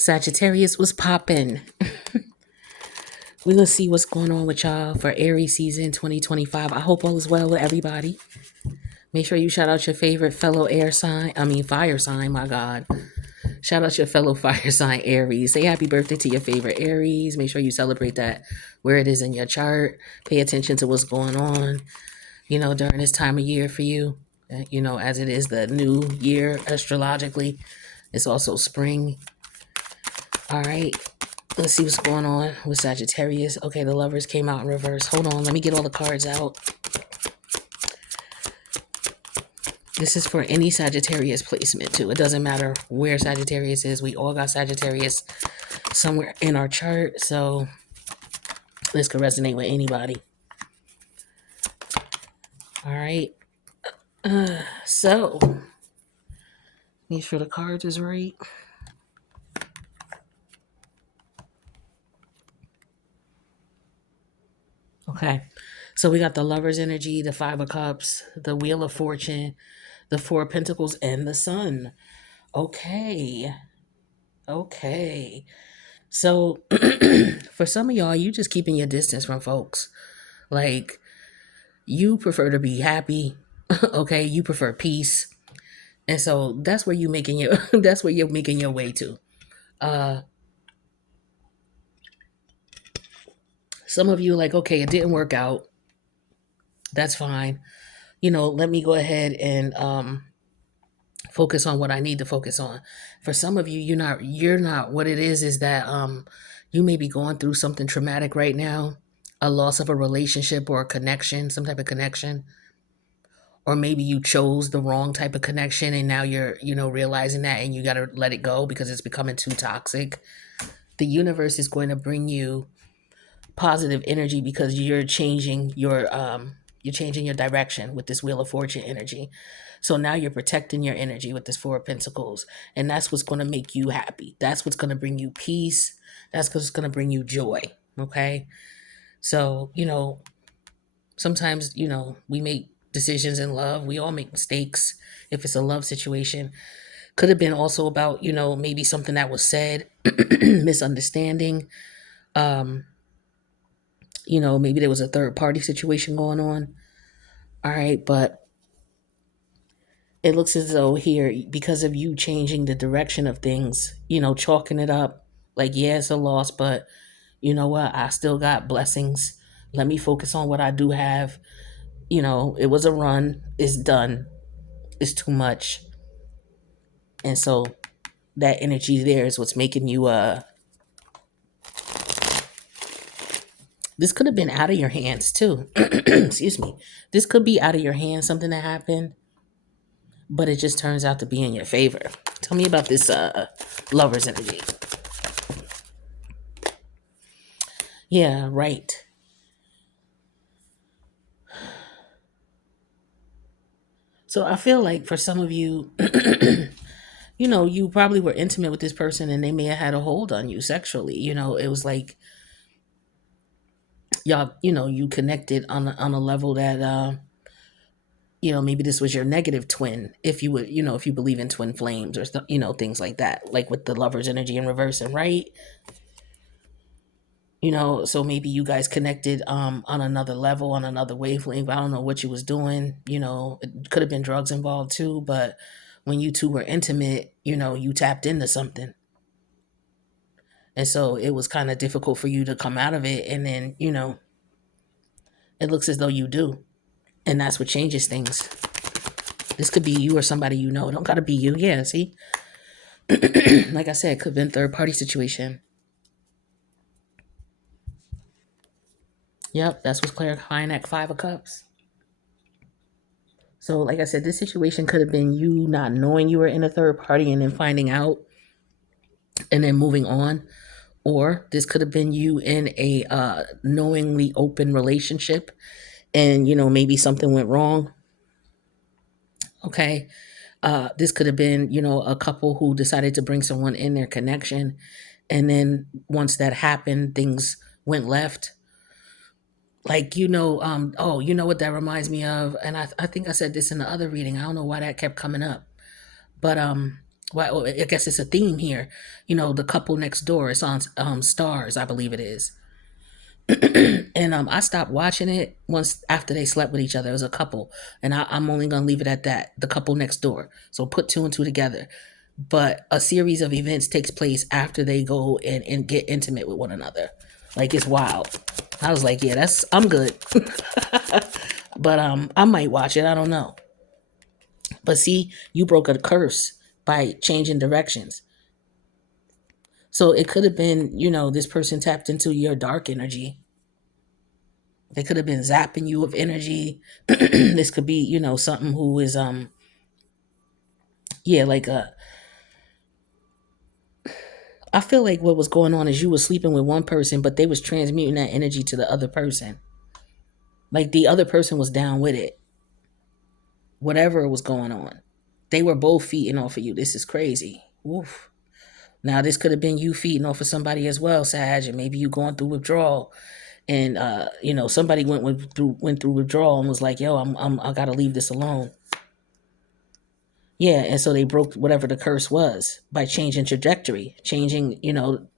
Sagittarius was popping. We're going to see what's going on with y'all for Aries season 2025. I hope all is well with everybody. Make sure you shout out your favorite fellow fire sign, my God. Shout out your fellow fire sign Aries. Say happy birthday to your favorite Aries. Make sure you celebrate that where it is in your chart. Pay attention to what's going on, during this time of year for you. As it is the new year astrologically. It's also spring. All right. Let's see what's going on with Sagittarius. Okay, the lovers came out in reverse. Hold on, let me get all the cards out. This is for any Sagittarius placement too. It doesn't matter where Sagittarius is. We all got Sagittarius somewhere in our chart. So this could resonate with anybody. All right. So make sure the cards is right. Okay. So we got the Lover's energy, the Five of Cups, the Wheel of Fortune, the Four of Pentacles, and the Sun. Okay. Okay. So for some of y'all, you just keeping your distance from folks. Like, you prefer to be happy. Okay. You prefer peace. And so that's where that's where you're making your way to. Uh some of you like, okay, it didn't work out. That's fine. Let me go ahead and focus on what I need to focus on. For some of you, you're not what it is that you may be going through something traumatic right now, a loss of a relationship or a connection, some type of connection. Or maybe you chose the wrong type of connection and now you're, realizing that and you got to let it go because it's becoming too toxic. The universe is going to bring you positive energy because you're changing your direction with this Wheel of Fortune energy. So now you're protecting your energy with this Four of Pentacles. And that's what's going to make you happy. That's what's going to bring you peace. That's what's going to bring you joy. Okay. So, sometimes, we make decisions in love. We all make mistakes if it's a love situation. Could have been also about, maybe something that was said, misunderstanding. Maybe there was a third party situation going on. All right. But it looks as though here, because of you changing the direction of things, chalking it up like, yeah, it's a loss, but you know what? I still got blessings. Let me focus on what I do have. It was a run. It's done. It's too much. And so that energy there is what's making you this could have been out of your hands too. Excuse me. This could be out of your hands, something that happened, but it just turns out to be in your favor. Tell me about this lover's energy. Yeah, right. So I feel like for some of you, you probably were intimate with this person and they may have had a hold on you sexually. It was like y'all, you connected on a level that maybe this was your negative twin, if you would, if you believe in twin flames or stuff, things like that, like with the lover's energy in reverse and right. So maybe you guys connected on another level, on another wavelength. I don't know what you was doing. It could have been drugs involved too, but when you two were intimate, you tapped into something. And so it was kind of difficult for you to come out of it. And then, it looks as though you do. And that's what changes things. This could be you or somebody you know. It don't gotta be you. Yeah, see? Like I said, it could have been third party situation. Yep, that's what's clarifying that Five of Cups. So, like I said, this situation could have been you not knowing you were in a third party and then finding out and then moving on. Or this could have been you in a knowingly open relationship and, maybe something went wrong. Okay. This could have been, a couple who decided to bring someone in their connection. And then once that happened, things went left. Like, you know what that reminds me of? And I think I said this in the other reading. I don't know why that kept coming up. But Well, I guess it's a theme here. The couple next door. It's on Stars, I believe it is. And I stopped watching it once after they slept with each other. It was a couple, and I'm only gonna leave it at that. The couple next door. So put two and two together. But a series of events takes place after they go and get intimate with one another. Like, it's wild. I was like, yeah, I'm good. But I might watch it. I don't know. But see, you broke a curse by changing directions. So it could have been, this person tapped into your dark energy. They could have been zapping you of energy. This could be, something who is yeah, like I feel like what was going on is you were sleeping with one person, but they was transmuting that energy to the other person. Like, the other person was down with it. Whatever was going on. They were both feeding off of you. This is crazy. Oof. Now this could have been you feeding off of somebody as well, Sag, and maybe you going through withdrawal. And somebody went through withdrawal and was like, yo, I gotta leave this alone. Yeah, and so they broke whatever the curse was by changing trajectory, changing,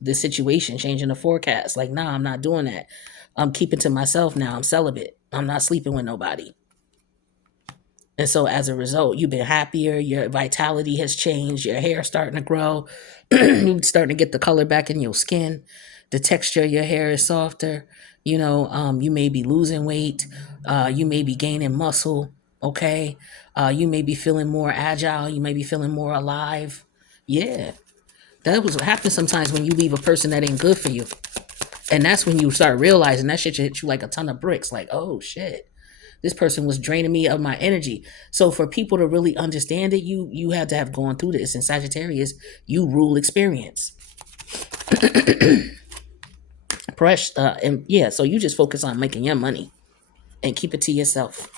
the situation, changing the forecast. Like, nah, I'm not doing that. I'm keeping to myself now. I'm celibate. I'm not sleeping with nobody. And so as a result, you've been happier, your vitality has changed, your hair starting to grow, you're starting to get the color back in your skin, the texture of your hair is softer, you may be losing weight, you may be gaining muscle, okay? You may be feeling more agile, you may be feeling more alive. Yeah. That was what happens sometimes when you leave a person that ain't good for you. And that's when you start realizing that shit hit you like a ton of bricks. Like, oh shit, this person was draining me of my energy. So for people to really understand it, you had to have gone through this. In Sagittarius, you rule experience. And yeah, so you just focus on making your money and keep it to yourself.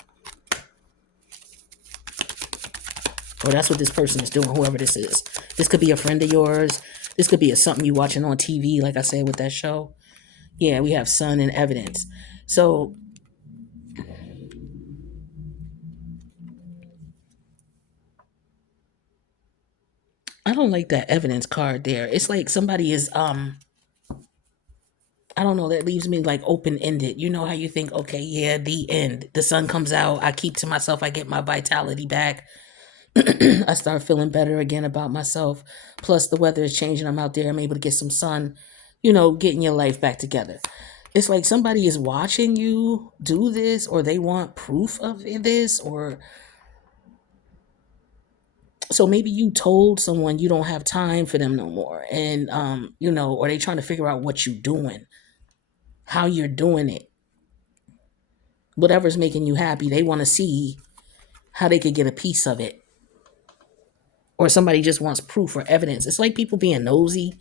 Or that's what this person is doing, whoever this is. This could be a friend of yours. This could be something you watching on TV, like I said with that show. Yeah, we have sun and evidence. So I don't like that evidence card there. It's like somebody is I don't know, that leaves me like open ended. You know how you think, okay, yeah, the end. The sun comes out, I keep to myself, I get my vitality back. I start feeling better again about myself. Plus the weather is changing. I'm out there, I'm able to get some sun, getting your life back together. It's like somebody is watching you do this, or they want proof of this, or so maybe you told someone you don't have time for them no more. And or they trying to figure out what you're doing, how you're doing it, whatever's making you happy. They want to see how they could get a piece of it. Or somebody just wants proof or evidence. It's like people being nosy,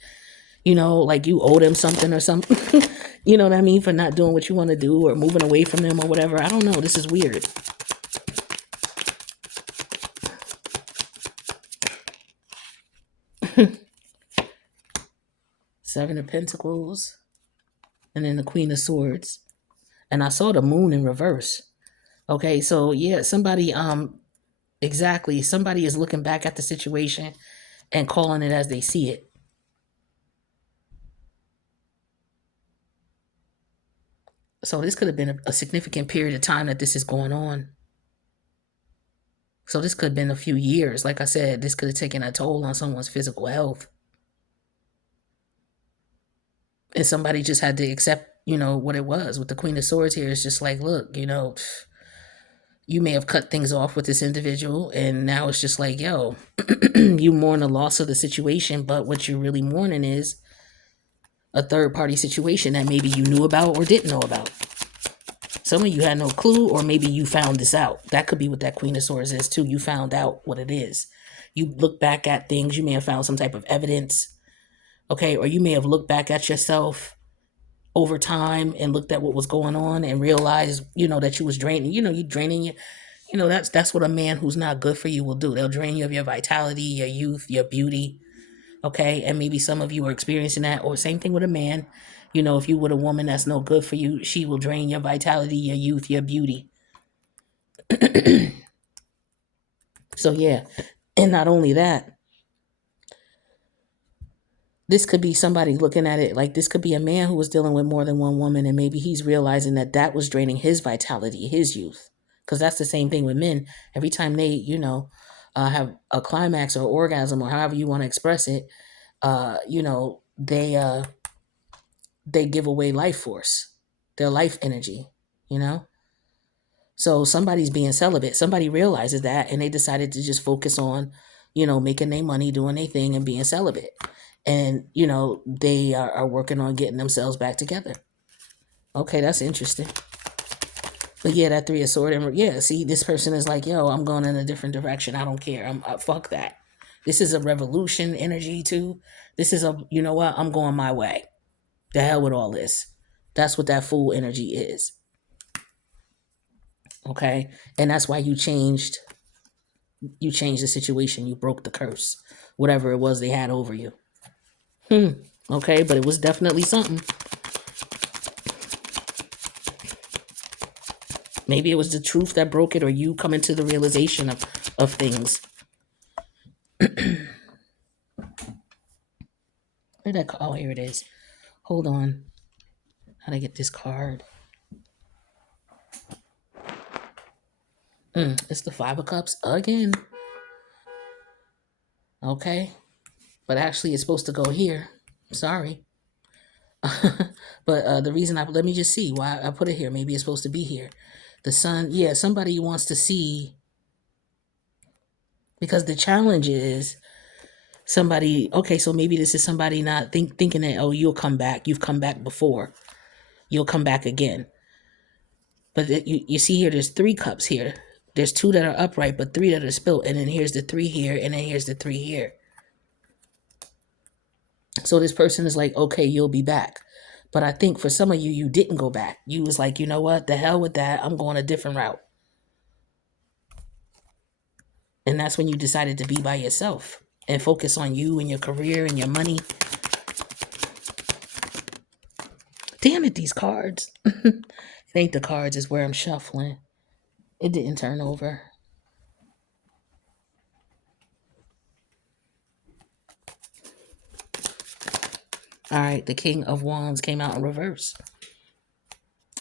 like you owe them something or something. You know what I mean? For not doing what you want to do or moving away from them or whatever. I don't know. This is weird. Seven of Pentacles. And then the Queen of Swords. And I saw the moon in reverse. Okay, so yeah, exactly. Somebody is looking back at the situation and calling it as they see it. So this could have been a significant period of time that this is going on. So this could have been a few years. Like I said, this could have taken a toll on someone's physical health. And somebody just had to accept, what it was. With the Queen of Swords here, it's just like, look, you may have cut things off with this individual, and now it's just like, yo, you mourn the loss of the situation, but what you're really mourning is a third party situation that maybe you knew about or didn't know about. Some of you had no clue, or maybe you found this out. That could be what that Queen of Swords is too. You found out what it is. You look back at things, you may have found some type of evidence, okay? Or you may have looked back at yourself over time and looked at what was going on and realized, that you was draining, you draining your, that's what a man who's not good for you will do. They'll drain you of your vitality, your youth, your beauty, okay? And maybe some of you are experiencing that, or same thing with a man. If you with a woman that's no good for you, she will drain your vitality, your youth, your beauty. So yeah, and not only that, This could be somebody looking at it like this could be a man who was dealing with more than one woman, and maybe he's realizing that that was draining his vitality, his youth. Because that's the same thing with men. Every time they, have a climax or orgasm or however you want to express it, they give away life force, their life energy, you know? So somebody's being celibate. Somebody realizes that and they decided to just focus on, making their money, doing their thing and being celibate. And, they are working on getting themselves back together. Okay, that's interesting. But yeah, that three of sword and yeah, see, this person is like, yo, I'm going in a different direction. I don't care. Fuck that. This is a revolution energy too. This is a, you know what? I'm going my way. The hell with all this. That's what that fool energy is. Okay, and that's why you changed the situation. You broke the curse, whatever it was they had over you. Okay, but it was definitely something. Maybe it was the truth that broke it, or you coming to the realization of things. Where'd that? Oh, here it is. Hold on. How to get this card? It's the Five of Cups again. Okay, but actually, it's supposed to go here. Sorry. But the reason let me just see why I put it here. Maybe it's supposed to be here. The sun, yeah, somebody wants to see, because the challenge is somebody, okay, so maybe this is somebody not thinking that, oh, you'll come back. You've come back before. You'll come back again. But you see here, there's three cups here. There's two that are upright, but three that are spilt. And then here's the three here, and then here's the three here. So this person is like, okay, you'll be back. But I think for some of you, you didn't go back. You was like, you know what? The hell with that. I'm going a different route. And that's when you decided to be by yourself and focus on you and your career and your money. Damn it, these cards. It ain't the cards, it's where I'm shuffling. It didn't turn over. All right, the King of Wands came out in reverse.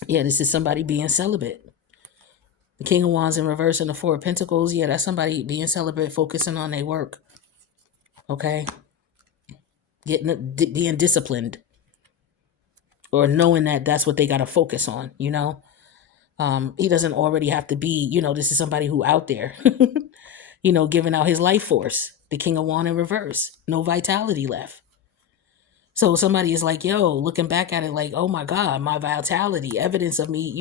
Yeah, this is somebody being celibate. The King of Wands in reverse and the Four of Pentacles. Yeah, that's somebody being celibate, focusing on their work. Okay? Being disciplined. Or knowing that that's what they got to focus on, He doesn't already have to be, this is somebody who out there, giving out his life force. The King of Wands in reverse. No vitality left. So somebody is like, yo, looking back at it like, oh my God, my vitality, evidence of me,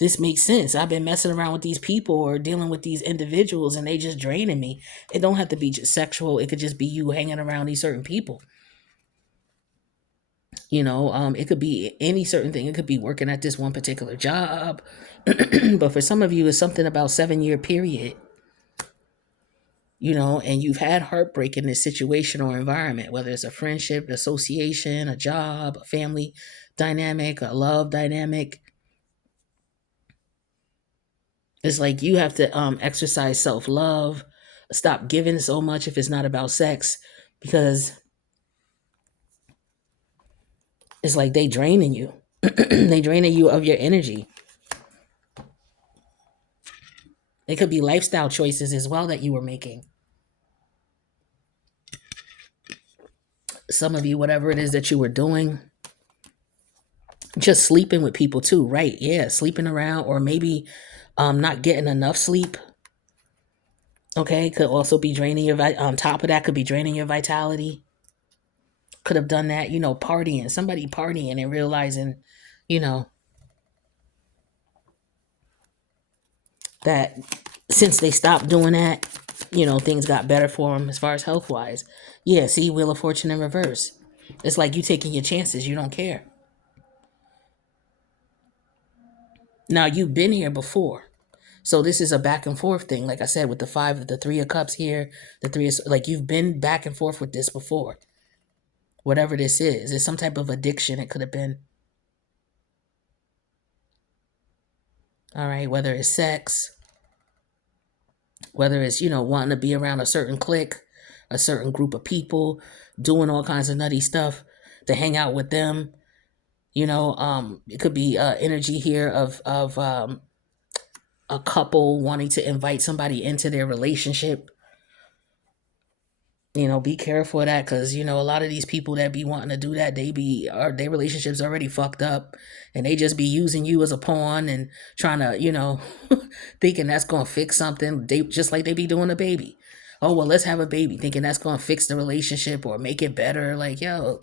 this makes sense. I've been messing around with these people or dealing with these individuals and they just draining me. It don't have to be just sexual. It could just be you hanging around these certain people. It could be any certain thing. It could be working at this one particular job. But for some of you, it's something about 7-year period, and you've had heartbreak in this situation or environment, whether it's a friendship, association, a job, a family dynamic, a love dynamic. It's like you have to exercise self-love, stop giving so much if it's not about sex, because it's like they draining you. They draining you of your energy. It could be lifestyle choices as well that you were making. Some of you, whatever it is that you were doing, just sleeping with people too, right? Yeah, sleeping around, or maybe not getting enough sleep. Okay, could also be draining your on top of that, could be draining your vitality. Could have done that, partying. Somebody partying and realizing, you know, that since they stopped doing that, things got better for them as far as health wise. Yeah, see, Wheel of Fortune in reverse. It's like you taking your chances. You don't care. Now, you've been here before. So this is a back and forth thing. Like I said, with the Three of Cups here, the Three of, like, you've been back and forth with this before. Whatever this is, it's some type of addiction. It could have been. All right, whether it's sex, whether it's, wanting to be around a certain clique, a certain group of people, doing all kinds of nutty stuff to hang out with them. It could be energy here of a couple wanting to invite somebody into their relationship. Be careful of that, because a lot of these people that be wanting to do that, their relationships already fucked up, and they just be using you as a pawn and trying to thinking that's gonna fix something. They just like they be doing a baby. Oh well, let's have a baby, thinking that's gonna fix the relationship or make it better. Like, yo.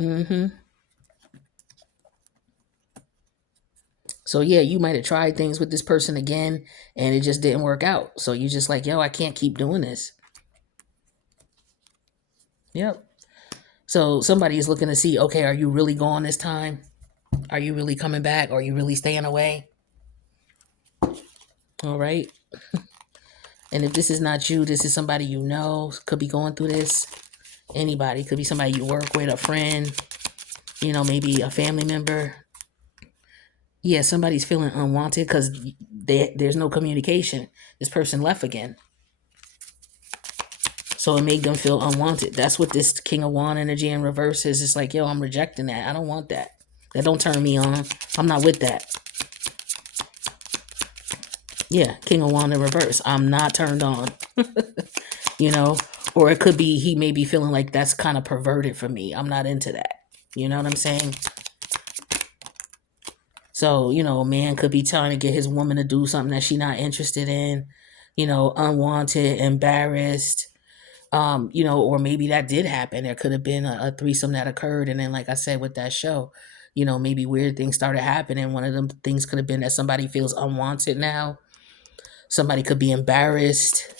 Mm-hmm. So yeah, you might have tried things with this person again and it just didn't work out. So you just like, yo, I can't keep doing this. Yep. So somebody is looking to see, okay, are you really gone this time? Are you really coming back? Are you really staying away? All right. And if this is not you, this is somebody you know, could be going through this. Anybody, could be somebody you work with, a friend, maybe a family member. Yeah, somebody's feeling unwanted because there's no communication. This person left again. So it made them feel unwanted. That's what this King of Wand energy in reverse is. It's like, yo, I'm rejecting that. I don't want that. That don't turn me on. I'm not with that. Yeah, King of Wand in reverse. I'm not turned on. Or it could be he may be feeling like that's kind of perverted for me. I'm not into that. You know what I'm saying? So, a man could be trying to get his woman to do something that she's not interested in, unwanted, embarrassed. Or maybe that did happen. There could have been a threesome that occurred. And then, like I said, with that show, maybe weird things started happening. One of them things could have been that somebody feels unwanted now. Somebody could be embarrassed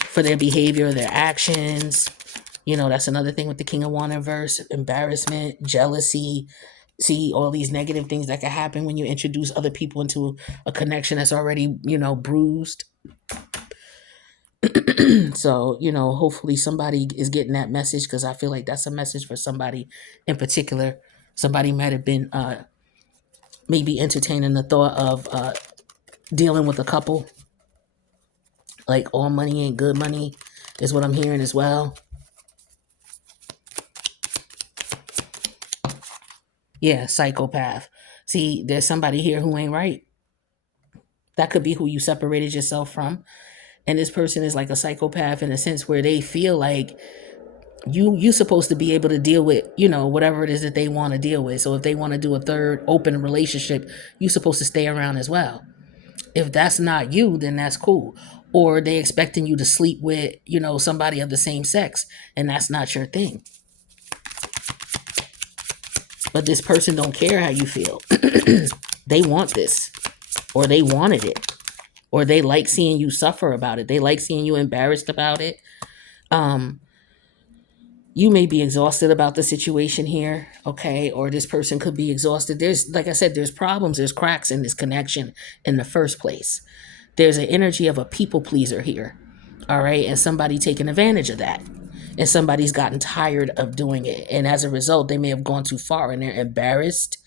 for their behavior, their actions. That's another thing with the King of Wands inverse: embarrassment, jealousy. See, all these negative things that can happen when you introduce other people into a connection that's already, bruised. So, hopefully somebody is getting that message, because I feel like that's a message for somebody in particular. Somebody might have been maybe entertaining the thought of dealing with a couple. Like, all money ain't good money is what I'm hearing as well. Yeah, psychopath. See, there's somebody here who ain't right. That could be who you separated yourself from. And this person is like a psychopath in a sense where they feel like you supposed to be able to deal with, whatever it is that they want to deal with. So if they want to do a third open relationship, you supposed to stay around as well. If that's not you, then that's cool. Or they expecting you to sleep with, somebody of the same sex, and that's not your thing. But this person don't care how you feel. They want this, or they wanted it, or they like seeing you suffer about it. They like seeing you embarrassed about it. You may be exhausted about the situation here, okay? Or this person could be exhausted. There's, like I said, there's problems, there's cracks in this connection in the first place. There's an energy of a people pleaser here, all right? And somebody taking advantage of that. And somebody's gotten tired of doing it. And as a result, they may have gone too far and they're embarrassed.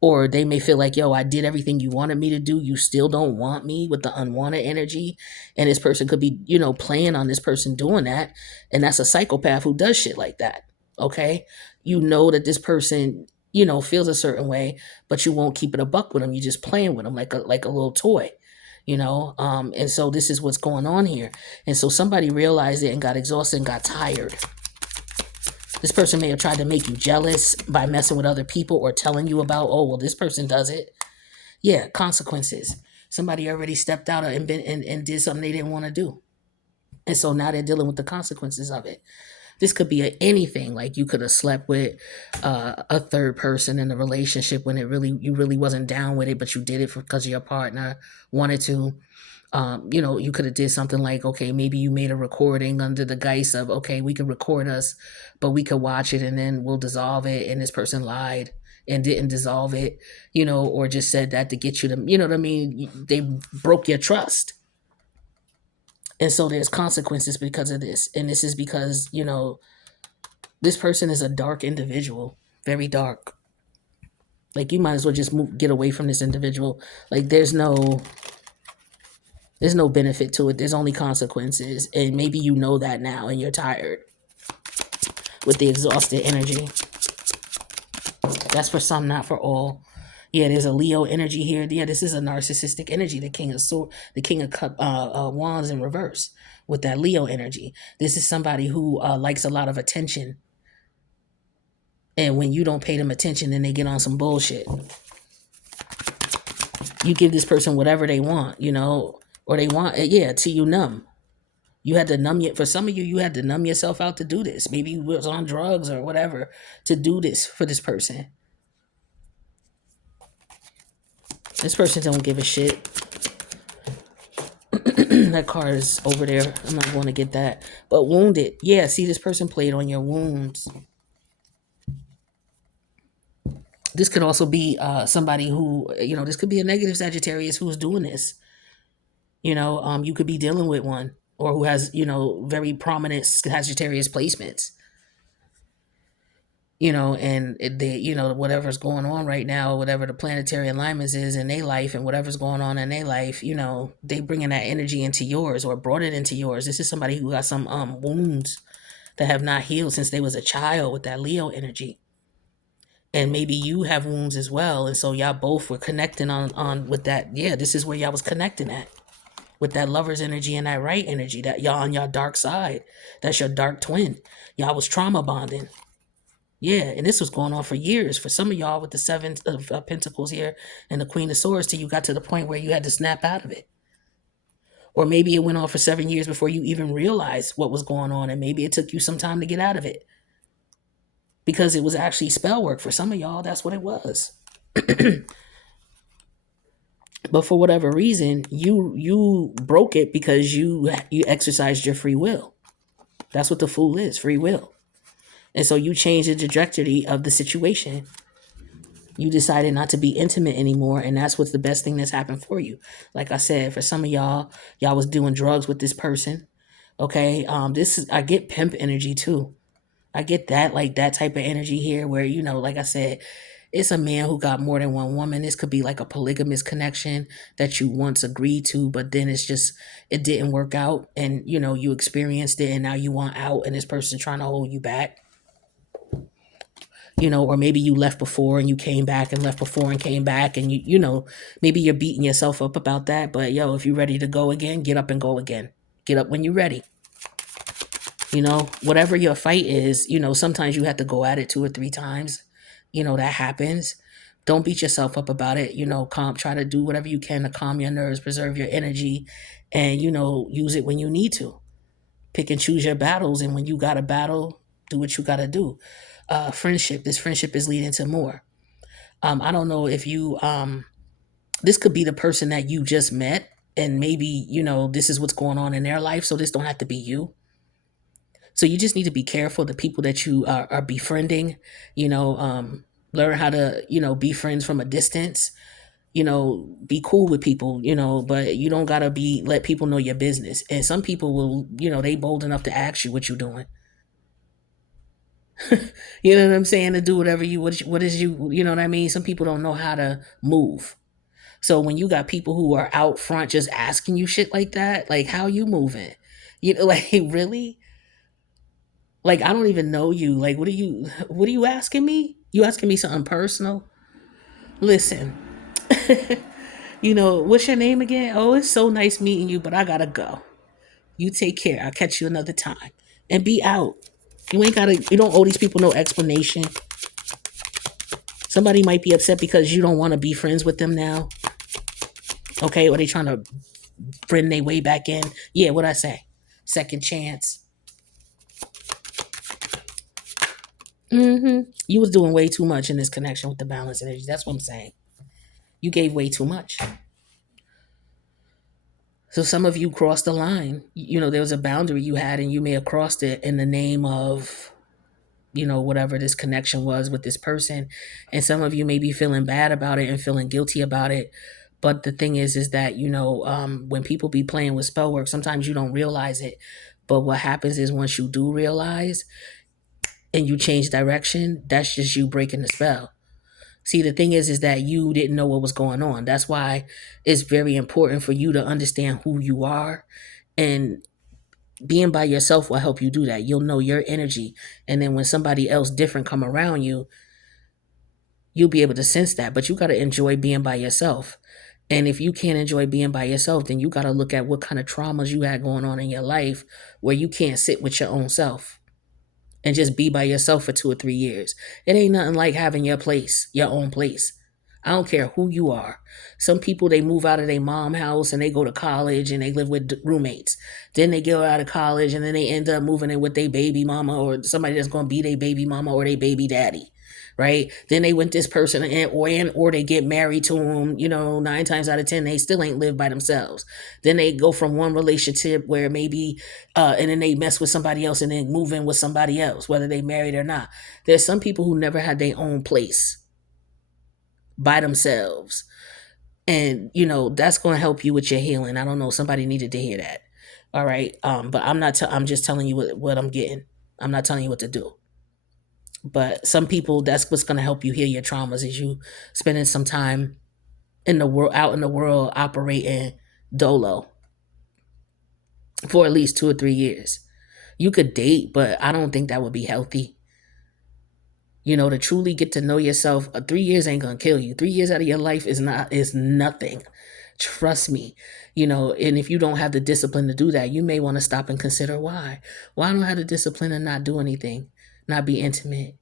Or they may feel like, yo, I did everything you wanted me to do. You still don't want me, with the unwanted energy. And this person could be, playing on this person doing that. And that's a psychopath who does shit like that. Okay. You know that this person, feels a certain way, but you won't keep it a buck with them. You're just playing with them like a little toy. And so this is what's going on here. And so somebody realized it and got exhausted and got tired. This person may have tried to make you jealous by messing with other people or telling you about, oh, well, this person does it. Yeah, consequences. Somebody already stepped out and did something they didn't want to do. And so now they're dealing with the consequences of it. This could be anything. Like, you could have slept with a third person in a relationship when you really wasn't down with it, but you did it because your partner wanted to. You could have did something like, okay, maybe you made a recording under the guise of, okay, we could record us, but we could watch it and then we'll dissolve it. And this person lied and didn't dissolve it, or just said that to get you to, you know what I mean? They broke your trust. And so there's consequences because of this. And this is because, this person is a dark individual, very dark. Like, you might as well just get away from this individual. Like, there's no benefit to it. There's only consequences. And maybe you know that now and you're tired. with the exhausted energy. That's for some, not for all. Yeah, there's a Leo energy here. Yeah, this is a narcissistic energy. The king of sword, the king of wands in reverse with that Leo energy. This is somebody who likes a lot of attention, and when you don't pay them attention, then they get on some bullshit. You give this person whatever they want, or they want, yeah, till you numb. You had to numb it. For some of you, you had to numb yourself out to do this. Maybe you was on drugs or whatever to do this for this person. This person don't give a shit. That card is over there. I'm not going to get that. But wounded. Yeah, see, this person played on your wounds. This could also be somebody who, this could be a negative Sagittarius who's doing this. You could be dealing with one or who has, very prominent Sagittarius placements. And whatever's going on right now, whatever the planetary alignments is in their life and whatever's going on in their life, they bringing that energy into yours or brought it into yours. This is somebody who got some wounds that have not healed since they was a child with that Leo energy. And maybe you have wounds as well. And so y'all both were connecting on with that. Yeah, this is where y'all was connecting at. With that lover's energy and that right energy, that y'all on your dark side. That's your dark twin. Y'all was trauma bonding. Yeah, and this was going on for years. For some of y'all with the Seven of Pentacles here and the Queen of Swords till you got to the point where you had to snap out of it. Or maybe it went on for 7 years before you even realized what was going on, and maybe it took you some time to get out of it. Because it was actually spell work. For some of y'all, that's what it was. But for whatever reason, you broke it because you exercised your free will. That's what the Fool is, free will. And so you changed the trajectory of the situation. You decided not to be intimate anymore, and that's what's the best thing that's happened for you. Like I said, for some of y'all was doing drugs with this person. Okay, I get pimp energy too. I get that, like that type of energy here where, like I said, it's a man who got more than one woman. This could be like a polygamous connection that you once agreed to, but then it didn't work out and, you experienced it and now you want out and this person's trying to hold you back. Or maybe you left before and you came back and left before and came back and maybe you're beating yourself up about that. But if you're ready to go again, get up and go again. Get up when you're ready. Whatever your fight is, sometimes you have to go at it 2 or 3 times. That happens. Don't beat yourself up about it. Try to do whatever you can to calm your nerves, preserve your energy, and, use it when you need to. Pick and choose your battles. And when you got a battle, do what you got to do. Friendship. This friendship is leading to more. I don't know if you, this could be the person that you just met and maybe, this is what's going on in their life. So this don't have to be you. So you just need to be careful the people that you are befriending, learn how to, be friends from a distance, be cool with people, but you don't got to let people know your business. And some people will, they bold enough to ask you what you're doing. You know what I'm saying? To do whatever what is you know what I mean? Some people don't know how to move. So when you got people who are out front just asking you shit like that, like how you moving? Like really? Like, I don't even know you. Like, what are you asking me? You asking me something personal? Listen, what's your name again? Oh, it's so nice meeting you, but I gotta go. You take care. I'll catch you another time. And be out. You don't owe these people no explanation. Somebody might be upset because you don't want to be friends with them now. Okay, or they trying to friend their way back in. Yeah, what I say? Second chance. You was doing way too much in this connection with the balance energy. That's what I'm saying. You gave way too much. So some of you crossed the line. There was a boundary you had and you may have crossed it in the name of, whatever this connection was with this person. And some of you may be feeling bad about it and feeling guilty about it. But the thing is that, when people be playing with spell work, sometimes you don't realize it. But what happens is once you do realize and you change direction, that's just you breaking the spell. See, the thing is that you didn't know what was going on. That's why it's very important for you to understand who you are and Being by yourself will help you do that. You'll know your energy. And then when somebody else different come around you, you'll be able to sense that. But you got to enjoy being by yourself. And if you can't enjoy being by yourself, then you got to look at what kind of traumas you had going on in your life where you can't sit with your own self and just be by yourself for 2 or 3 years. It ain't nothing like having your place, your own place. I don't care who you are. Some people, they move out of their mom house and they go to college and they live with roommates. Then they get out of college and then they end up moving in with their baby mama or somebody that's going to be their baby mama or their baby daddy. Right? Then they went this person or they get married to them, 9 times out of 10, they still ain't live by themselves. Then they go from one relationship where maybe and then they mess with somebody else and then move in with somebody else, whether they married or not. There's some people who never had their own place by themselves. And, that's going to help you with your healing. I don't know. Somebody needed to hear that. All right. But I'm just telling you what I'm getting. I'm not telling you what to do. But some people, that's what's going to help you heal your traumas is you spending some time in the world, out in the world, operating dolo for at least 2 or 3 years. You could date, but I don't think that would be healthy. To truly get to know yourself, 3 years ain't gonna kill you. 3 years out of your life is nothing. Trust me. And if you don't have the discipline to do that, you may want to stop and consider why. Why don't I have the discipline to not do anything, not be intimate?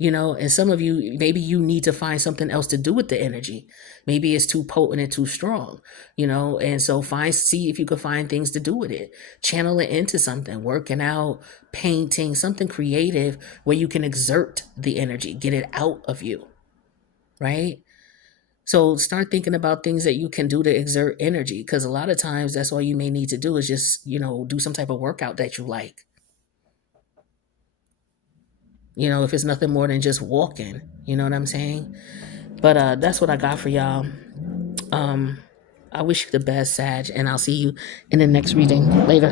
And some of you, maybe you need to find something else to do with the energy. Maybe it's too potent and too strong, and so see if you can find things to do with it. Channel it into something, working out, painting, something creative where you can exert the energy, get it out of you, right? So start thinking about things that you can do to exert energy, because a lot of times that's all you may need to do is just, do some type of workout that you like. If it's nothing more than just walking, you know what I'm saying? But that's what I got for y'all. I wish you the best, Sag, and I'll see you in the next reading later.